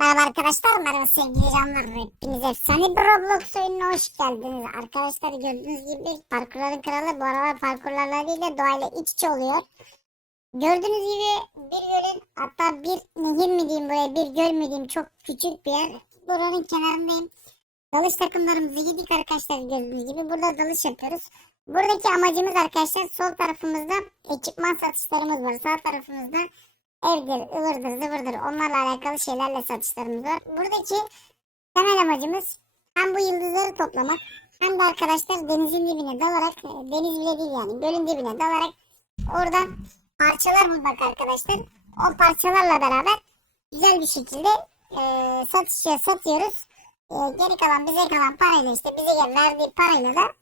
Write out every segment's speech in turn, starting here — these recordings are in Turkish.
Merhaba arkadaşlar, merhaba sevgili canlar. Hepiniz efsane bir Roblox oyununa hoş geldiniz. Arkadaşlar gördüğünüz gibi parkurların kralı bu aralar parkurlarla değil de doğayla iç içe oluyor. Gördüğünüz gibi bir gölün hatta bir nehir mi diyeyim buraya bir göl mü diyeyim çok küçük bir yer. Buranın kenarındayım. Dalış takımlarımızı giydik arkadaşlar gördüğünüz gibi. Burada dalış yapıyoruz. Buradaki amacımız arkadaşlar sol tarafımızda ekipman satışlarımız var. Sağ tarafımızda evdir, ıvırdır, zıvırdır onlarla alakalı şeylerle satışlarımız var. Buradaki temel amacımız hem bu yıldızları toplamak hem de arkadaşlar denizin dibine dalarak, e, deniz bile değil yani gölün dibine dalarak oradan parçalar bulmak arkadaşlar. O parçalarla beraber güzel bir şekilde e, satışa satıyoruz. E, geri kalan bize kalan parayla işte bize verdiği parayla da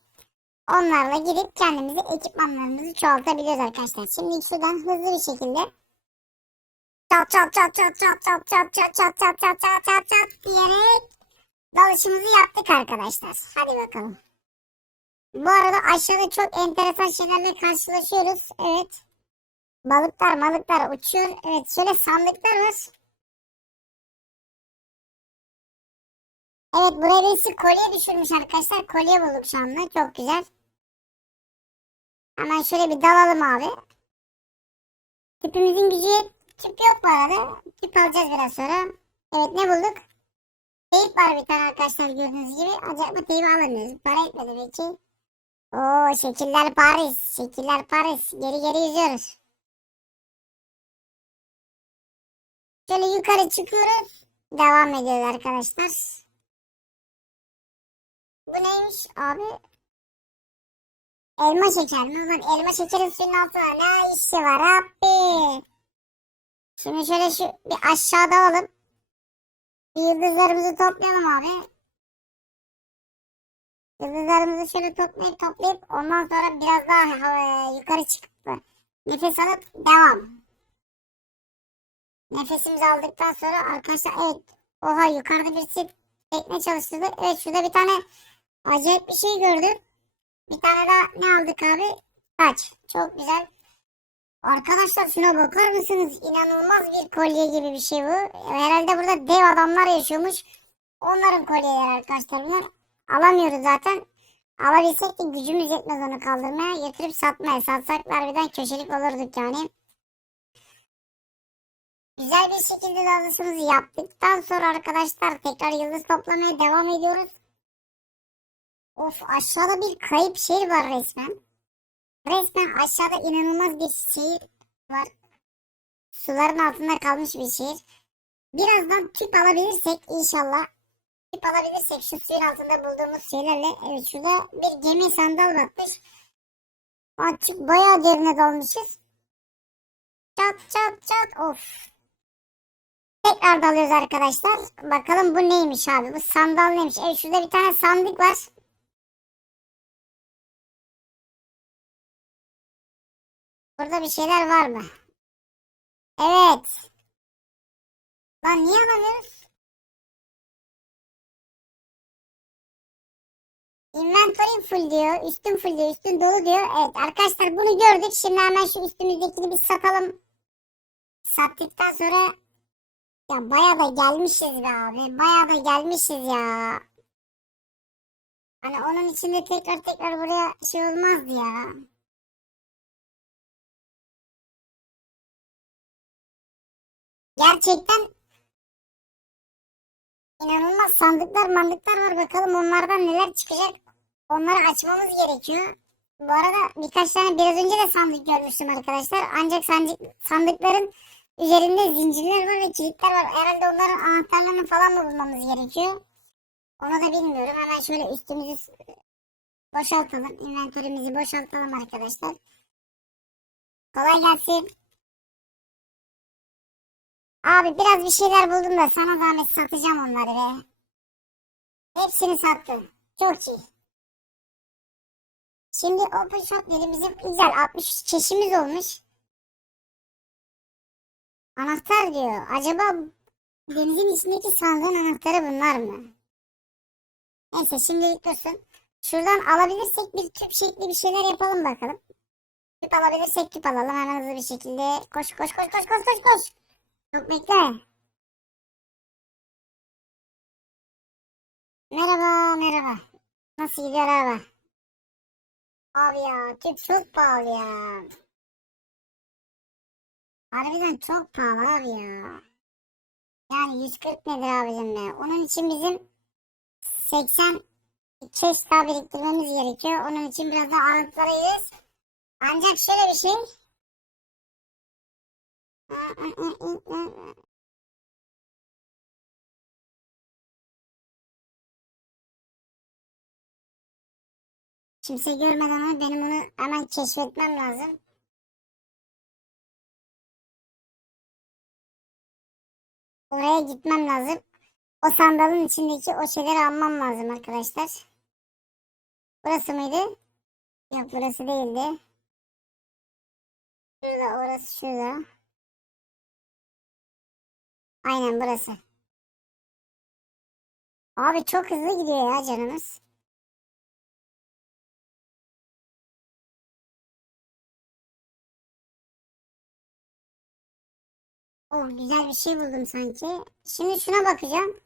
onlarla gidip kendimizi ekipmanlarımızı çoğaltabiliyoruz arkadaşlar. Şimdi şuradan hızlı bir şekilde çat çat çat çat çat çat çat çat çat çat çat çat çat çat diyerek dalışımızı yaptık arkadaşlar. Hadi bakalım. Bu arada aşağıda çok enteresan şeylerle karşılaşıyoruz. Evet. Balıklar balıklar uçuyor. Evet şöyle sandıklar var. Evet buraya birisi kolye düşürmüş arkadaşlar. Kolye bulduk şu anda. Çok güzel. Hemen şöyle bir dalalım abi. Tipimizin gücü Tüp yok bu arada. Tüp alacağız biraz sonra. Evet ne bulduk? Teyip var bir tane arkadaşlar gördüğünüz gibi. Acaba teyip alamıyoruz. Para etmedi belki. Oo şekiller Paris. Şekiller Paris. Geri geri yüzüyoruz. Şöyle yukarı çıkıyoruz. Devam ediyoruz arkadaşlar. Bu neymiş abi? Elma şeker mi? Ulan elma şekerin suyun altında ne işi var abi? Şimdi şöyle şu bir aşağıda alalım. Bir yıldızlarımızı toplayalım abi. Yıldızlarımızı şöyle toplayıp toplayıp ondan sonra biraz daha hava- yukarı çıkıp nefes alıp devam. Nefesimizi aldıktan sonra arkadaşlar evet oha yukarıda birisi tekne çalıştırdı. Evet şurada bir tane acayip bir şey gördüm. Bir tane daha ne aldık abi? Taç. Çok güzel. Arkadaşlar şuna bakar mısınız? İnanılmaz bir kolye gibi bir şey bu. Herhalde burada dev adamlar yaşıyormuş. Onların kolyeleri arkadaşlar bunlar. Alamıyoruz zaten. Alabilsek de gücümüz yetmez onu kaldırmaya. Götürüp satmaya. Satsak harbiden köşelik olurduk yani. Güzel bir şekilde dalışımızı yaptıktan sonra arkadaşlar tekrar yıldız toplamaya devam ediyoruz. Of aşağıda bir kayıp şehir var resmen. Resmen aşağıda inanılmaz bir şehir var. Suların altında kalmış bir şehir. Birazdan tüp alabilirsek inşallah. Tüp alabilirsek şu suyun altında bulduğumuz şeylerle. Evet şurada bir gemi sandal batmış. Artık bayağı derine dalmışız. Çat çat çat of. Tekrar dalıyoruz arkadaşlar. Bakalım bu neymiş abi. Bu sandal neymiş. Evet şurada bir tane sandık var. Burada bir şeyler var mı? Evet. Lan niye alamıyoruz? Inventory full diyor. Üstün full diyor. Üstün dolu diyor. Evet arkadaşlar bunu gördük. Şimdi hemen şu üstümüzdekini bir satalım. Sattıktan sonra ya bayağı da gelmişiz be abi. Bayağı da gelmişiz ya. Hani onun içinde tekrar tekrar buraya şey olmazdı ya. Gerçekten inanılmaz sandıklar mandıklar var. Bakalım onlardan neler çıkacak. Onları açmamız gerekiyor. Bu arada birkaç tane biraz önce de sandık görmüştüm arkadaşlar. Ancak sandık, sandıkların üzerinde zincirler var ve kilitler var. Herhalde onların anahtarlarını falan mı bulmamız gerekiyor? Onu da bilmiyorum. Hemen şöyle üstümüzü boşaltalım. Inventörümüzü boşaltalım arkadaşlar. Kolay gelsin. Abi biraz bir şeyler buldum da sana zahmet satacağım onları be. Hepsini sattım. Çok iyi. Şimdi open shop dedi bizim güzel 60 çeşimiz olmuş. Anahtar diyor. Acaba denizin içindeki sandığın anahtarı bunlar mı? Neyse şimdilik dursun. Şuradan alabilirsek bir tüp şekli bir şeyler yapalım bakalım. Tüp alabilirsek tüp alalım hemen hızlı bir şekilde. Koş koş koş koş koş koş koş. Bekle. Merhaba merhaba. Nasıl gidiyor araba? Abi ya tüp çok pahalı ya. Harbiden çok pahalı abi ya. Yani 140 nedir abicim be. Onun için bizim 80 kez daha biriktirmemiz gerekiyor. Onun için biraz daha gireriz. Ancak şöyle bir şey. Kimse görmeden ama benim onu hemen keşfetmem lazım. Oraya gitmem lazım. O sandalın içindeki o şeyleri almam lazım arkadaşlar. Burası mıydı? Yok burası değildi. Şurada orası şurada. Aynen burası. Abi çok hızlı gidiyor ya canımız. Oh güzel bir şey buldum sanki. Şimdi şuna bakacağım.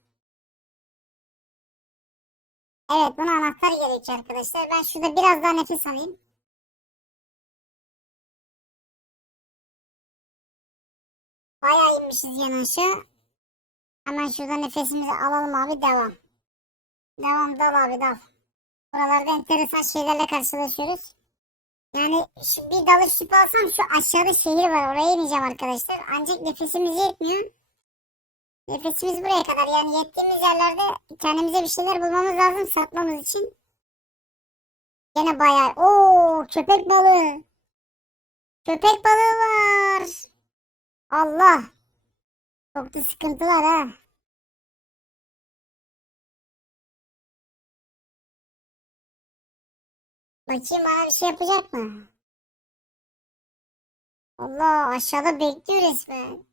Evet buna anahtar gerekiyor arkadaşlar. Ben şurada biraz daha nefes alayım. Bayağı inmişiz yan. Hemen şurada nefesimizi alalım abi devam. Devam dal abi dal. Buralarda enteresan şeylerle karşılaşıyoruz. Yani şu bir dalış şipi alsam şu aşağıda şehir var oraya ineceğim arkadaşlar. Ancak nefesimiz yetmiyor. Nefesimiz buraya kadar yani yettiğimiz yerlerde kendimize bir şeyler bulmamız lazım satmamız için. Gene bayağı. Oo köpek balığı. Köpek balığı var. Allah. Çok da sıkıntılar ha. Bakayım bana bir şey yapacak mı? Allah aşağıda bekliyor resmen.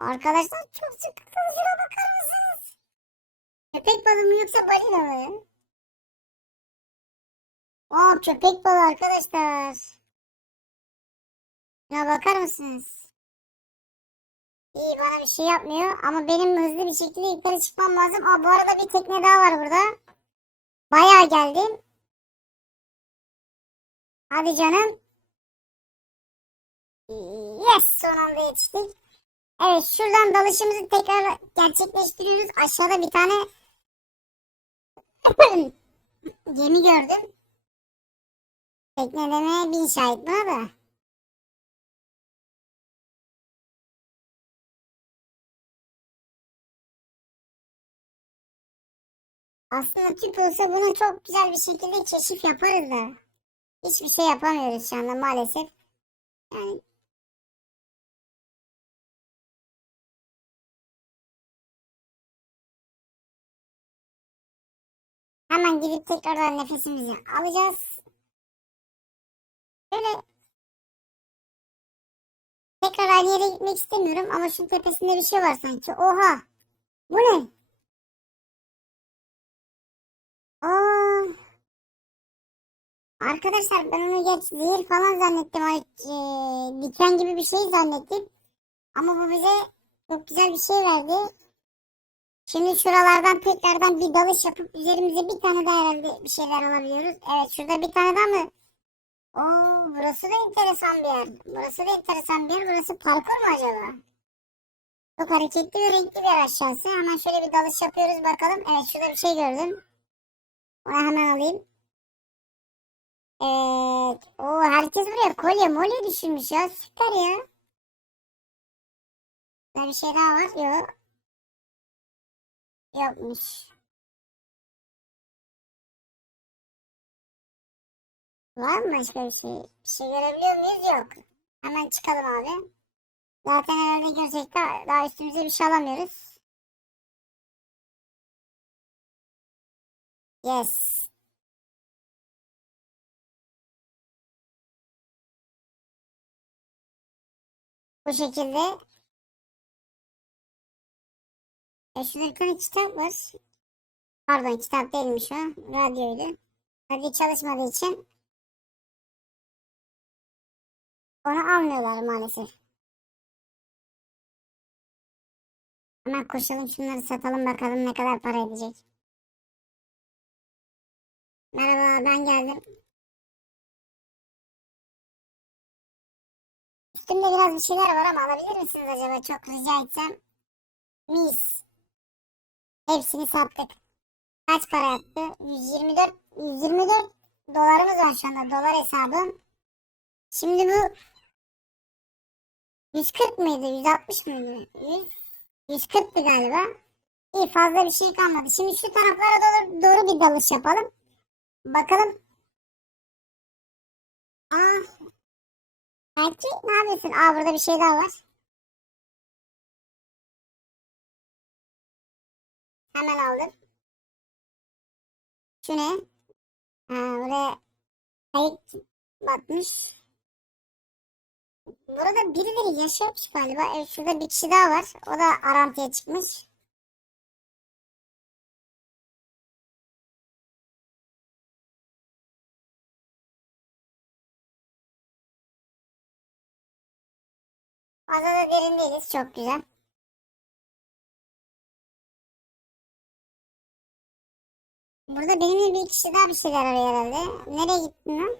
Arkadaşlar çok sıkıntı. Şuna bakar mısınız? Köpek balığı mı yoksa balina mı? Aa köpek balığı arkadaşlar. Şuna bakar mısınız? İyi bana bir şey yapmıyor ama benim hızlı bir şekilde yukarı çıkmam lazım. Aa bu arada bir tekne daha var burada. Bayağı geldim. Hadi canım. Yes son anda yetiştik. Evet şuradan dalışımızı tekrar gerçekleştiriyoruz. Aşağıda bir tane gemi gördüm. Tekneleme bin şahit buna da. Aslında tüp olsa bunu çok güzel bir şekilde keşif yaparız da. Hiçbir şey yapamıyoruz şu anda maalesef. Yani hemen gidip tekrardan nefesimizi alacağız. Böyle tekrar aynı yere gitmek istemiyorum ama şu tepesinde bir şey var sanki. Oha! Bu ne? Aa! Arkadaşlar ben onu geç zehir falan zannettim. Ay, e, diken gibi bir şey zannettim. Ama bu bize çok güzel bir şey verdi. Şimdi şuralardan tekrardan bir dalış yapıp üzerimize bir tane daha herhalde bir şeyler alabiliyoruz. Evet şurada bir tane daha mı? Oo burası da enteresan bir yer. Burası da enteresan bir yer. Burası parkur mu acaba? Çok hareketli ve renkli bir yer aşağısı. Hemen şöyle bir dalış yapıyoruz bakalım. Evet şurada bir şey gördüm. Onu hemen alayım. Evet. O herkes buraya kolye molye düşürmüş ya. Süper ya. Burada bir şey daha var. Yok. Yokmuş. Var mı başka bir şey? Bir şey görebiliyor muyuz? Yok. Hemen çıkalım abi. Zaten herhalde görsek daha, daha üstümüze bir şey alamıyoruz. Yes. Bu şekilde. E şurada kitap var. Pardon kitap değilmiş o. Radyoydu. Radyo çalışmadığı için onu almıyorlar maalesef. Hemen koşalım şunları satalım bakalım ne kadar para edecek. Merhaba ben geldim. Üstümde biraz bir şeyler var ama alabilir misiniz acaba? Çok rica etsem. Mis. Hepsini sattık. Kaç para yaptı? 124 124 dolarımız var şu anda. Dolar hesabım. Şimdi bu 140 mıydı? 160 mıydı? 100 140'tı galiba. İyi fazla bir şey kalmadı. Şimdi şu taraflara doğru, doğru bir dalış yapalım. Bakalım. Aa. Belki ne yapıyorsun? Aa burada bir şey daha var. Hemen aldım. Şu ne? Ha, buraya kayık batmış. Burada birileri yaşamış galiba. Evet, şurada bir kişi daha var. O da arantıya çıkmış. Fazla da derin değiliz. Çok güzel. Burada benimle bir kişi daha bir şeyler arıyor herhalde. Nereye gittin lan?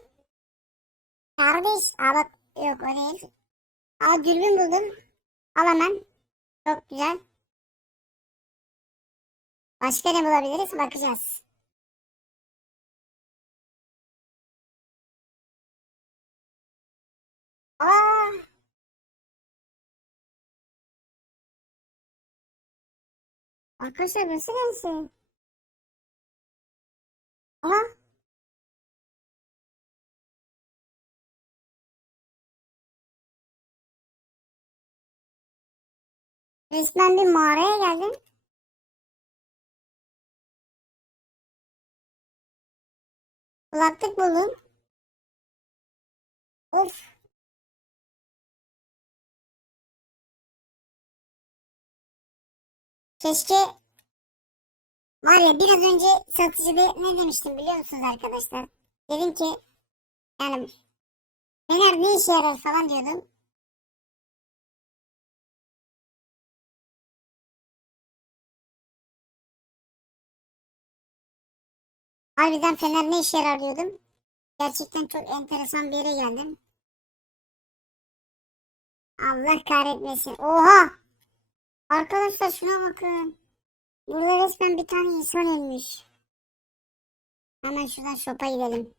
Kardeş. Aa yok o değil. Aa dürbün buldum. Al hemen. Çok güzel. Başka ne bulabiliriz? Bakacağız. Aa! Arkadaşlar burası neresi? Aha! Resmen bir mağaraya geldim. Kulaklık buldum. Of. Keşke var ya biraz önce satıcı ne demiştim biliyor musunuz arkadaşlar? Dedim ki yani Fener ne işe yarar falan diyordum. Harbiden Fener ne işe yarar diyordum. Gerçekten çok enteresan bir yere geldim. Allah kahretmesin. Oha! Arkadaşlar şuna bakın. Burada resmen bir tane insan ölmüş. Hemen şuradan shop'a gidelim.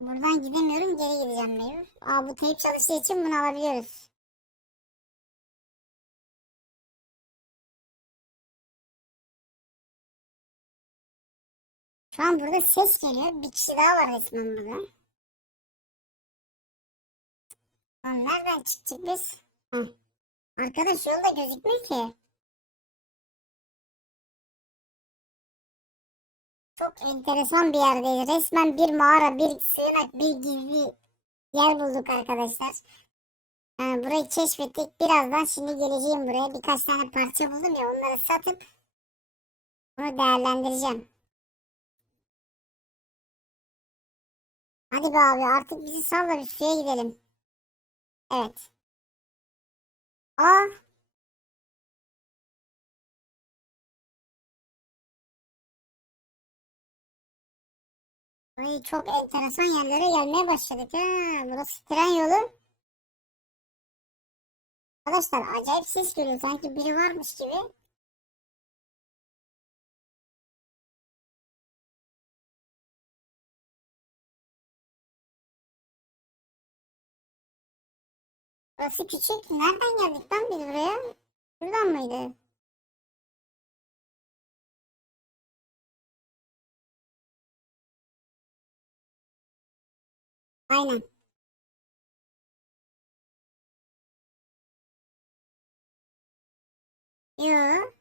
Buradan gidemiyorum geri gideceğim mecbur. Aa bu teyp çalıştığı için bunu alabiliyoruz. Şu an burada ses geliyor. Bir kişi daha var resmen burada. Lan nereden çıktık biz? Heh. Arkadaş yolda gözükmüyor ki. Çok enteresan bir yerdeyiz. Resmen bir mağara, bir sığınak, bir gizli yer bulduk arkadaşlar. Ee, burayı keşfettik. Birazdan şimdi geleceğim buraya. Birkaç tane parça buldum ya onları satıp bunu değerlendireceğim. Hadi be abi artık bizi sal da bir suya gidelim. Evet. Aa. Ay çok enteresan yerlere gelmeye başladık ha. Burası tren yolu. Arkadaşlar acayip ses geliyor. Sanki biri varmış gibi. Burası küçük. Nereden geldik lan biz buraya? Buradan mıydı? Aynen. Yo.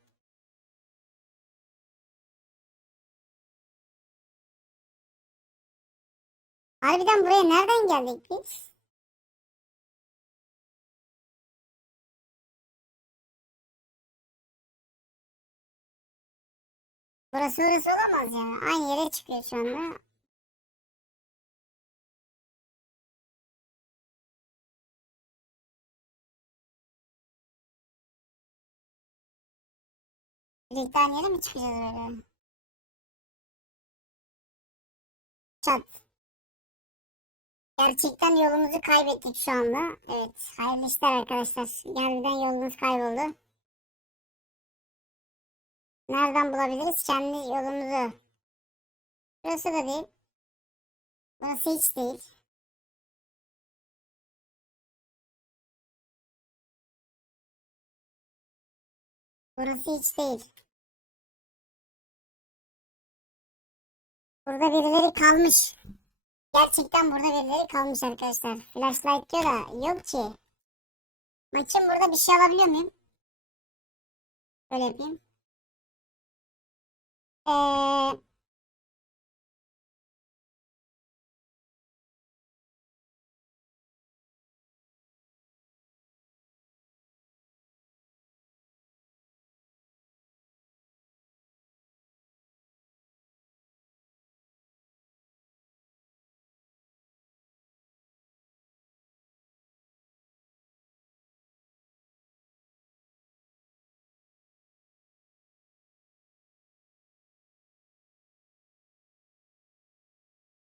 Harbiden buraya nereden geldik biz? Burası orası olamaz yani. Aynı yere çıkıyor şu anda. Birlikte aynı yere mi çıkacağız böyle? Çat. Gerçekten yolumuzu kaybettik şu anda. Evet hayırlı işler arkadaşlar. Gerçekten yolumuz kayboldu. Nereden bulabiliriz kendi yolumuzu? Burası da değil. Burası hiç değil. Burası hiç değil. Burada birileri kalmış. Gerçekten burada birileri kalmış arkadaşlar. Flashlight diyor da yok ki. Maçın burada bir şey alabiliyor muyum? Böyle yapayım. 嗯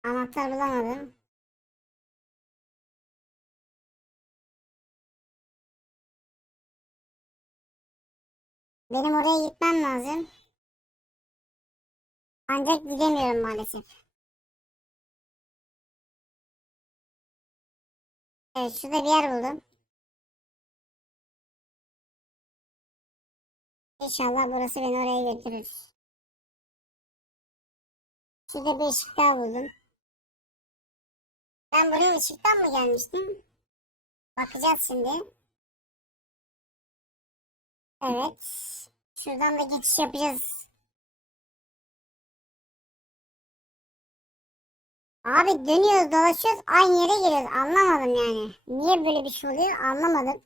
anahtar bulamadım. Benim oraya gitmem lazım. Ancak gidemiyorum maalesef. Evet şurada bir yer buldum. İnşallah burası beni oraya götürür. Şurada bir ışık daha buldum. Ben buraya ışıktan mı gelmiştim? Bakacağız şimdi. Evet. Şuradan da geçiş yapacağız. Abi dönüyoruz dolaşıyoruz aynı yere geliyoruz. Anlamadım yani. Niye böyle bir şey oluyor anlamadım.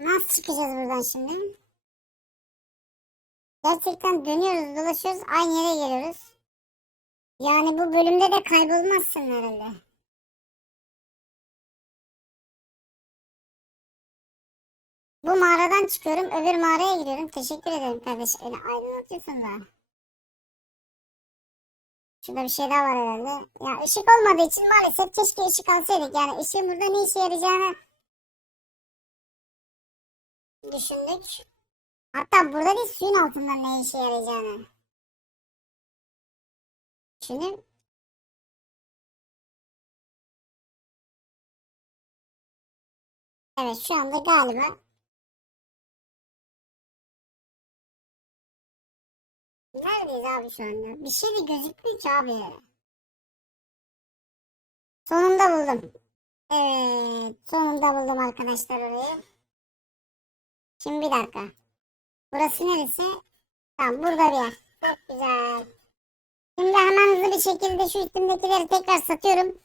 Nasıl çıkacağız buradan şimdi? Gerçekten dönüyoruz dolaşıyoruz aynı yere geliyoruz. Yani bu bölümde de kaybolmazsın herhalde. Bu mağaradan çıkıyorum öbür mağaraya gidiyorum. Teşekkür ederim kardeş. Beni aydınlatıyorsun da. Şurada bir şey daha var herhalde. Ya ışık olmadığı için maalesef keşke ışık alsaydık. Yani ışığın burada ne işe yarayacağını düşündük. Hatta burada değil suyun altında ne işe yarayacağını. Düşünün. Evet şu anda galiba Neredeyiz abi şu anda? Bir şey de gözükmüyor ki abi. Sonunda buldum. Evet. Sonunda buldum arkadaşlar orayı. Şimdi bir dakika. Burası neresi? Tamam burada bir yer. Çok güzel. Şimdi hemen hızlı bir şekilde şu üstümdekileri tekrar satıyorum.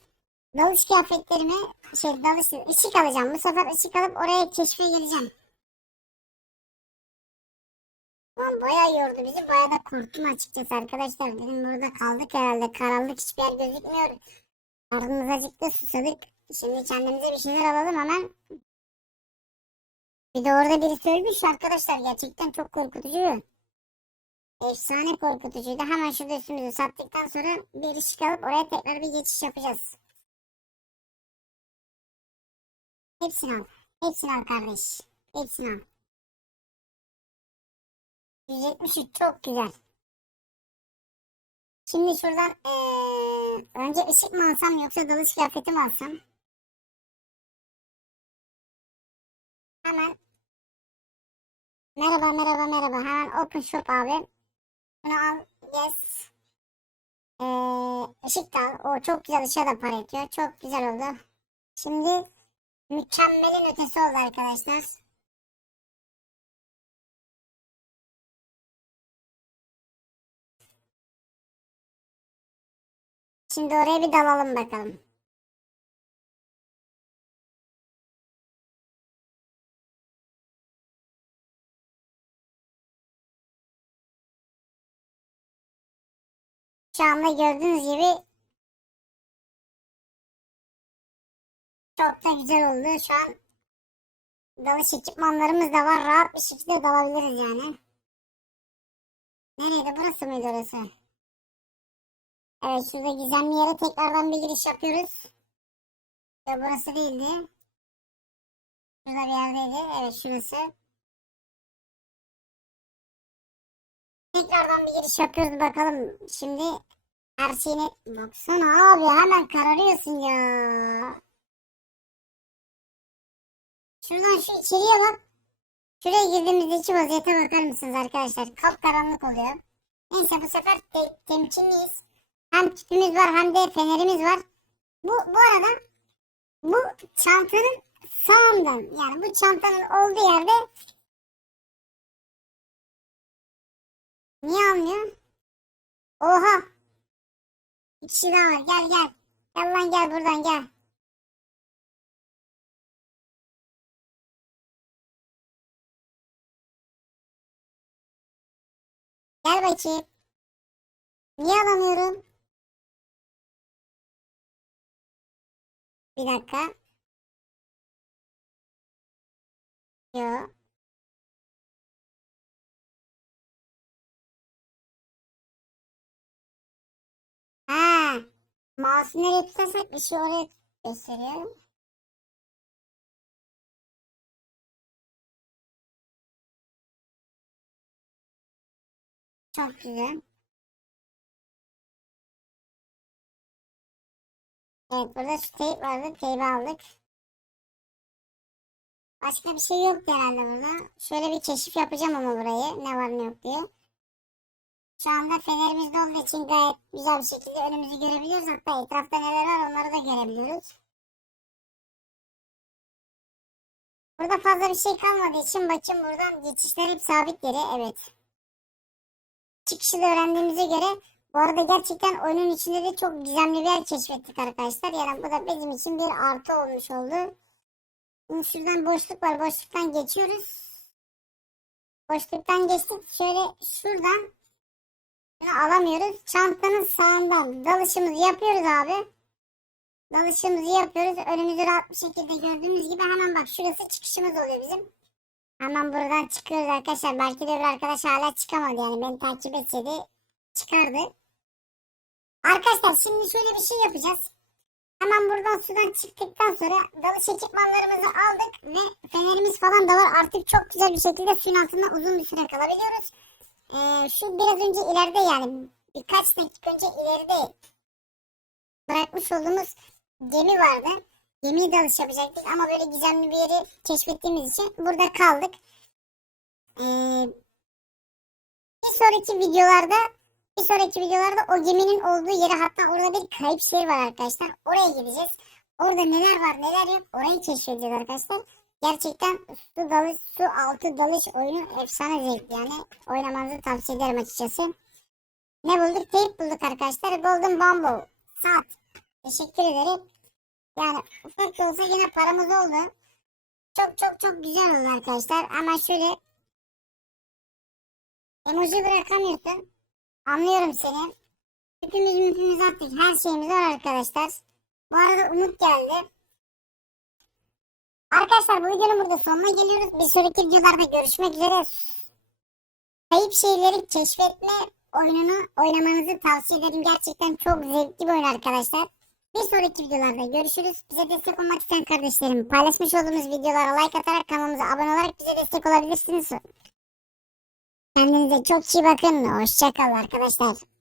Dalış kıyafetlerimi şey dalış ışık alacağım. Bu sefer ışık alıp oraya keşfe geleceğim. Lan bayağı yordu bizi. Bayağı da korktum açıkçası arkadaşlar. Dedim burada kaldık herhalde. Karanlık hiçbir yer gözükmüyor. Karnımız acıktı susadık. Şimdi kendimize bir şeyler alalım hemen. Bir de orada birisi ölmüş arkadaşlar. Gerçekten çok korkutucu. Efsane korkutucuydu. Hemen şurada üstümüzü sattıktan sonra bir ışık alıp oraya tekrar bir geçiş yapacağız. Hepsini al. Hepsini al kardeş. Hepsini al. 173 çok güzel. Şimdi şuradan eee, önce ışık mı alsam yoksa dalış kıyafeti mi alsam? Hemen merhaba merhaba merhaba hemen open shop abi. Bunu al yes. Eee ışık da. O çok güzel ışığa da para ediyor. Çok güzel oldu. Şimdi mükemmelin ötesi oldu arkadaşlar. Şimdi oraya bir dalalım bakalım. Şu anda gördüğünüz gibi Çok da güzel oldu. Şu an dalış ekipmanlarımız da var. Rahat bir şekilde dalabiliriz yani. Nereydi? Burası mıydı orası? Evet şurada gizemli yere tekrardan bir giriş yapıyoruz. Ya burası değildi. Şurada bir yerdeydi. Evet şurası. Tekrardan bir giriş yapıyoruz bakalım. Şimdi her şeyini... Baksana abi hemen kararıyorsun ya. Şuradan şu içeriye bak. Şuraya girdiğimizdeki vaziyete bakar mısınız arkadaşlar? Kapkaranlık oluyor. Neyse bu sefer te- temkinliyiz. Hem tüpümüz var hem de fenerimiz var. Bu, bu arada bu çantanın sağından yani bu çantanın olduğu yerde niye almıyor? Oha! Bir kişi daha var. Gel gel. Gel lan gel buradan gel. Gel bakayım. Niye alamıyorum? Bir dakika. Yo. Ha. Mouse'u nereye tutarsak bir şey oraya gösteriyor. Çok güzel. Evet burada şu teyp vardı. Teybi aldık. Başka bir şey yok herhalde burada. Şöyle bir keşif yapacağım ama burayı. Ne var ne yok diye. Şu anda fenerimizde olduğu için gayet güzel bir şekilde önümüzü görebiliyoruz. Hatta etrafta neler var onları da görebiliyoruz. Burada fazla bir şey kalmadığı için bakayım buradan geçişler hep sabit yere. Evet. Çıkışı da öğrendiğimize göre bu arada gerçekten oyunun içinde de çok gizemli bir yer keşfettik arkadaşlar. Yani bu da bizim için bir artı olmuş oldu. Şimdi şuradan boşluk var. Boşluktan geçiyoruz. Boşluktan geçtik. Şöyle şuradan alamıyoruz. Çantanın sağından dalışımızı yapıyoruz abi. Dalışımızı yapıyoruz. Önümüzü rahat bir şekilde gördüğümüz gibi hemen bak şurası çıkışımız oluyor bizim. Hemen buradan çıkıyoruz arkadaşlar. Belki de bir arkadaş hala çıkamadı yani. Beni takip etseydi çıkardı. Arkadaşlar şimdi şöyle bir şey yapacağız. Hemen buradan sudan çıktıktan sonra dalış ekipmanlarımızı aldık ve fenerimiz falan da var. Artık çok güzel bir şekilde suyun altında uzun bir süre kalabiliyoruz. Ee, şu biraz önce ileride yani birkaç dakika önce ileride bırakmış olduğumuz gemi vardı. Gemiyi dalış yapacaktık ama böyle gizemli bir yeri keşfettiğimiz için burada kaldık. Ee, bir sonraki videolarda bir sonraki videolarda o geminin olduğu yere hatta orada bir kayıp şehir var arkadaşlar. Oraya gideceğiz. Orada neler var neler yok orayı keşfedeceğiz arkadaşlar. Gerçekten su dalış, su altı dalış oyunu efsane zevkli yani. Oynamanızı tavsiye ederim açıkçası. Ne bulduk? Teyp bulduk arkadaşlar. Golden Bamboo. Saat. Teşekkür ederim. Yani ufak olsa yine paramız oldu. Çok çok çok güzel oldu arkadaşlar. Ama şöyle emoji bırakamıyorsun. Anlıyorum seni. Hepimiz müpümüz attık. Her şeyimiz var arkadaşlar. Bu arada Umut geldi. Arkadaşlar bu videonun burada sonuna geliyoruz. Bir sonraki videolarda görüşmek üzere. Kayıp şeyleri keşfetme oyununu oynamanızı tavsiye ederim. Gerçekten çok zevkli bir oyun arkadaşlar. Bir sonraki videolarda görüşürüz. Bize destek olmak isteyen kardeşlerim paylaşmış olduğumuz videolara like atarak kanalımıza abone olarak bize destek olabilirsiniz. Kendinize çok iyi bakın. Hoşçakalın arkadaşlar.